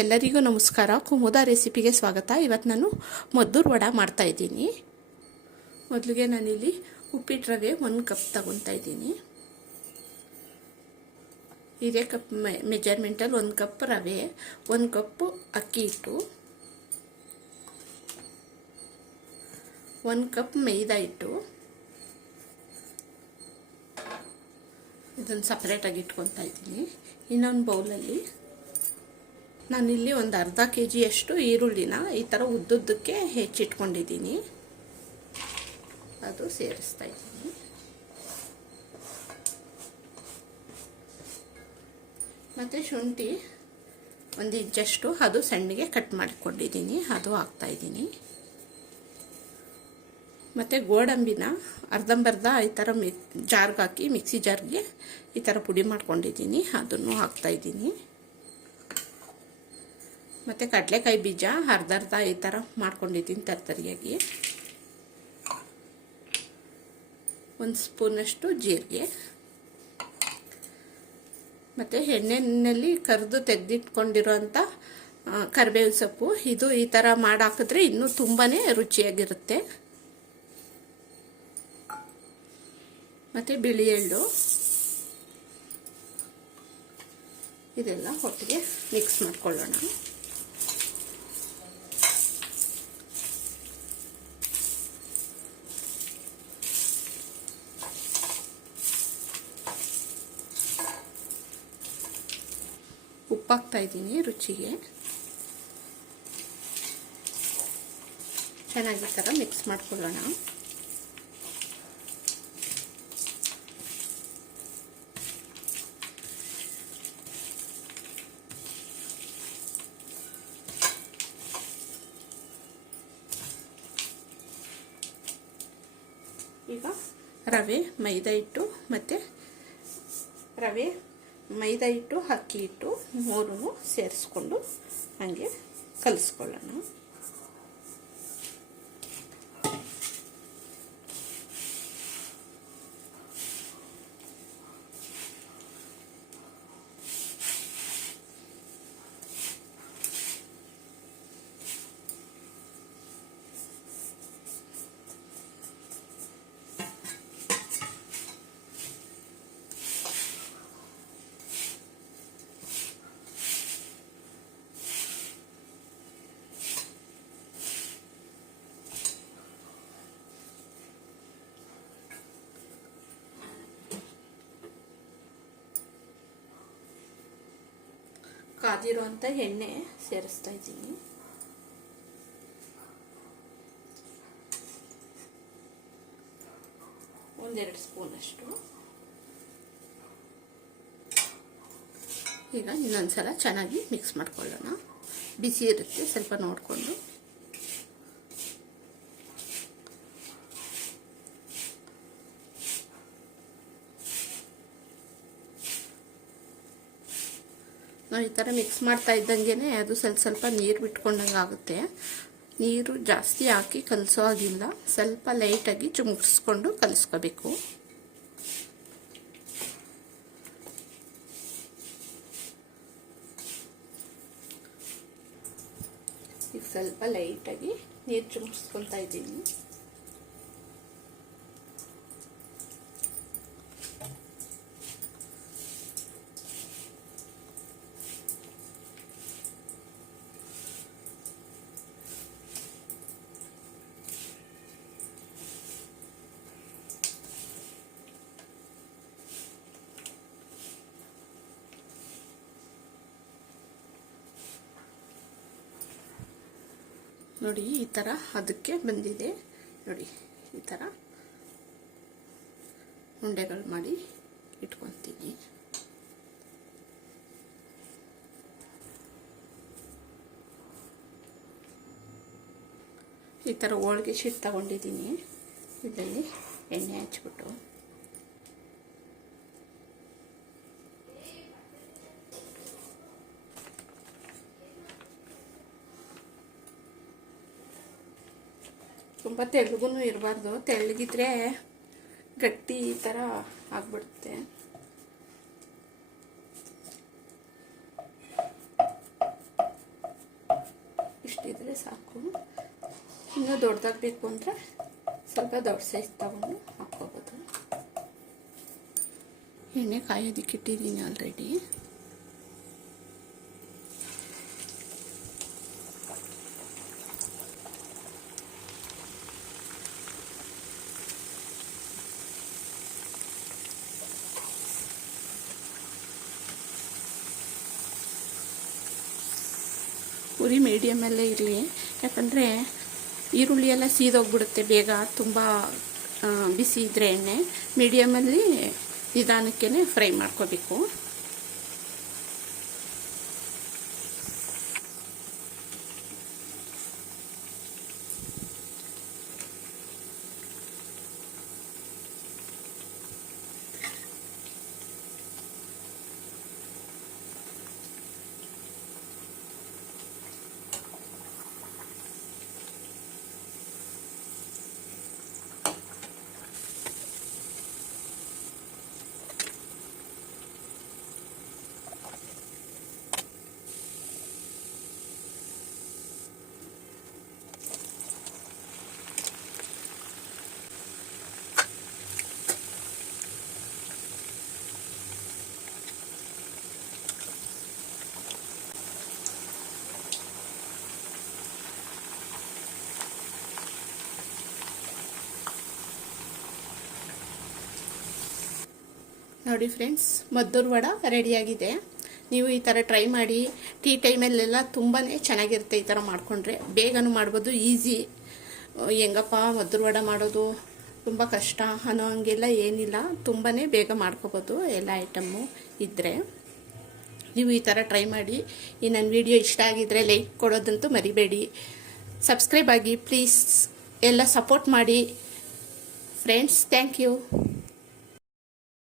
ಎಲ್ಲರಿಗೂ ನಮಸ್ಕಾರ. ಕುಮುದ ರೆಸಿಪಿಗೆ ಸ್ವಾಗತ. ಇವತ್ತು ನಾನು ಮದ್ದೂರು ವಡೆ ಮಾಡ್ತಾಯಿದ್ದೀನಿ. ಮೊದಲಿಗೆ ನಾನಿಲ್ಲಿ ಉಪ್ಪಿಟ್ಟು ರವೆ 1 ಕಪ್ ತಗೊತಾ ಇದ್ದೀನಿ. ಇದೇ ಕಪ್ ಮೆಜರ್ಮೆಂಟಲ್ಲಿ 1 ಕಪ್ ರವೆ, 1 ಕಪ್ಪು ಅಕ್ಕಿ ಹಿಟ್ಟು, 1 ಕಪ್ ಮೈದಾ ಹಿಟ್ಟು. ಇದನ್ನು ಸಪ್ರೇಟಾಗಿ ಇಟ್ಕೊತಾ ಇದ್ದೀನಿ. ಇನ್ನೊಂದು ಬೌಲಲ್ಲಿ ನಾನಿಲ್ಲಿ ಒಂದು ಅರ್ಧ kg ಈರುಳ್ಳಿನ ಈ ಥರ ಉದ್ದುದ್ದಕ್ಕೆ ಹೆಚ್ಚಿಟ್ಕೊಂಡಿದ್ದೀನಿ, ಅದು ಸೇರಿಸ್ತಾ ಇದ್ದೀನಿ. ಮತ್ತು ಶುಂಠಿ 1 ಇಂಚಷ್ಟು ಅದು ಸಣ್ಣಗೆ ಕಟ್ ಮಾಡಿಕೊಂಡಿದ್ದೀನಿ, ಅದು ಹಾಕ್ತಾಯಿದ್ದೀನಿ. ಮತ್ತು ಗೋಡಂಬಿನ ಅರ್ಧಂಬರ್ಧ ಈ ಥರ ಜಾರ್ಗೆ ಹಾಕಿ ಮಿಕ್ಸಿ ಜಾರ್ಗೆ ಈ ಥರ ಪುಡಿ ಮಾಡ್ಕೊಂಡಿದ್ದೀನಿ, ಅದನ್ನು ಹಾಕ್ತಾಯಿದ್ದೀನಿ. ಮತ್ತು ಕಡಲೆಕಾಯಿ ಬೀಜ ಅರ್ಧ ಈ ಥರ ಮಾಡ್ಕೊಂಡಿದ್ದೀನಿ ತರ್ತರಿಯಾಗಿ. 1 ಸ್ಪೂನಷ್ಟು ಜೀರಿಗೆ, ಮತ್ತು ಎಣ್ಣೆಯಲ್ಲಿ ಕರಿದು ತೆಗೆದಿಟ್ಕೊಂಡಿರೋಂಥ ಕರಿಬೇವಿನ ಸೊಪ್ಪು. ಇದು ಈ ಥರ ಮಾಡಿ ಹಾಕಿದ್ರೆ ಇನ್ನೂ ತುಂಬಾ ರುಚಿಯಾಗಿರುತ್ತೆ. ಮತ್ತು ಬಿಳಿ ಎಳ್ಳು, ಇದೆಲ್ಲ ಒಟ್ಟಿಗೆ ಮಿಕ್ಸ್ ಮಾಡ್ಕೊಳ್ಳೋಣ. ಉಪ್ಪು ಹಾಕ್ತಾ ಇದ್ದೀನಿ ರುಚಿಗೆ. ಚೆನ್ನಾಗಿ ಥರ ಮಿಕ್ಸ್ ಮಾಡ್ಕೊಳ್ಳೋಣ. ಈಗ ರವೆ, ಮೈದಾ ಹಿಟ್ಟು ಮತ್ತು ಮೈದಾ ಹಿಟ್ಟು, ಅಕ್ಕಿ ಹಿಟ್ಟು 3 ಸೇರಿಸ್ಕೊಂಡು ಹಾಗೆ ಕಲಿಸ್ಕೊಳ್ಳೋಣ. ಕಾದಿರುವಂಥ ಎಣ್ಣೆ ಸೇರಿಸ್ತಾ ಇದ್ದೀನಿ. ಒಂದೆರಡು ಸ್ಪೂನಷ್ಟು. ಈಗ ಇನ್ನೊಂದ್ಸಲ ಚೆನ್ನಾಗಿ ಮಿಕ್ಸ್ ಮಾಡ್ಕೊಳ್ಳೋಣ. ಬಿಸಿ ಇರುತ್ತೆ, ಸ್ವಲ್ಪ ನೋಡಿಕೊಂಡು. ನಾವು ಈ ಥರ ಮಿಕ್ಸ್ ಮಾಡ್ತಾ ಇದ್ದಂಗೆ ಅದು ಸ್ವಲ್ಪ ನೀರು ಬಿಟ್ಕೊಂಡಂಗೆ ಆಗುತ್ತೆ. ನೀರು ಜಾಸ್ತಿ ಹಾಕಿ ಕಲಸೋ ಹಾಗಿಲ್ಲ, ಸ್ವಲ್ಪ ಲೈಟಾಗಿ ಚುಮುಕ್ಸ್ಕೊಂಡು ಕಲಿಸ್ಕೋಬೇಕು. ಈಗ ಸ್ವಲ್ಪ ಲೈಟಾಗಿ ನೀರು ಚುಮುಕ್ಸ್ಕೊತಾ ಇದ್ದೀನಿ. ನೋಡಿ, ಈ ಥರ ಅದಕ್ಕೆ ಬಂದಿದೆ. ನೋಡಿ, ಈ ಥರ ಉಂಡೆಗಳು ಮಾಡಿ ಇಟ್ಕೊತೀನಿ. ಈ ಥರ ಹೋಳಿಗೆ ಶೀಟ್ ತಗೊಂಡಿದ್ದೀನಿ. ಇದರಲ್ಲಿ ಎಣ್ಣೆ ಹಚ್ಬಿಟ್ಟು ತುಂಬ ತೆಳ್ಳಗೂ ಇರಬಾರ್ದು, ತೆಳ್ಳಗಿದ್ರೆ ಗಟ್ಟಿ ಈ ಥರ ಆಗ್ಬಿಡುತ್ತೆ. ಸಾಕು. ಇನ್ನೂ ದೊಡ್ಡದಾಗಬೇಕು ಅಂದರೆ ಸ್ವಲ್ಪ ದೊಡ್ಡ ಸೈಜ್ ತಗೊಂಡು ಹಾಕ್ಕೋಬೋದು. ಎಣ್ಣೆ ಕಾಯೋದಕ್ಕೆ ಇಟ್ಟಿದ್ದೀನಿ ಆಲ್ರೆಡಿ. ಉರಿ ಮೀಡಿಯಮಲ್ಲೇ ಇರಲಿ, ಯಾಕಂದರೆ ಈರುಳ್ಳಿ ಎಲ್ಲ ಸೀದೋಗ್ಬಿಡುತ್ತೆ ಬೇಗ, ತುಂಬ ಬಿಸಿ ಇದ್ದರೆ ಎಣ್ಣೆ. ಮೀಡಿಯಮಲ್ಲಿ ನಿಧಾನಕ್ಕೆ ಫ್ರೈ ಮಾಡ್ಕೋಬೇಕು. ನೋಡಿ ಫ್ರೆಂಡ್ಸ್, ಮದ್ದೂರು ವಡೆ ರೆಡಿಯಾಗಿದೆ. ನೀವು ಈ ಥರ ಟ್ರೈ ಮಾಡಿ. ಟೀ ಟೈಮಲ್ಲೆಲ್ಲ ತುಂಬಾ ಚೆನ್ನಾಗಿರುತ್ತೆ. ಈ ಥರ ಮಾಡಿಕೊಂಡ್ರೆ ಬೇಗನೂ ಮಾಡ್ಬೋದು, ಈಸಿ. ಹೆಂಗಪ್ಪ ಮದ್ದೂರು ವಡೆ ಮಾಡೋದು ತುಂಬ ಕಷ್ಟ ಅನ್ನೋ ಹಂಗೆಲ್ಲ ಏನಿಲ್ಲ, ತುಂಬಾ ಬೇಗ ಮಾಡ್ಕೋಬೋದು ಎಲ್ಲ ಐಟಮ್ಮು ಇದ್ದರೆ. ನೀವು ಈ ಥರ ಟ್ರೈ ಮಾಡಿ. ಈ ನನ್ನ ವಿಡಿಯೋ ಇಷ್ಟ ಆಗಿದ್ದರೆ ಲೈಕ್ ಕೊಡೋದಂತೂ ಮರಿಬೇಡಿ. ಸಬ್ಸ್ಕ್ರೈಬ್ ಆಗಿ ಪ್ಲೀಸ್, ಎಲ್ಲ ಸಪೋರ್ಟ್ ಮಾಡಿ ಫ್ರೆಂಡ್ಸ್. Thank you.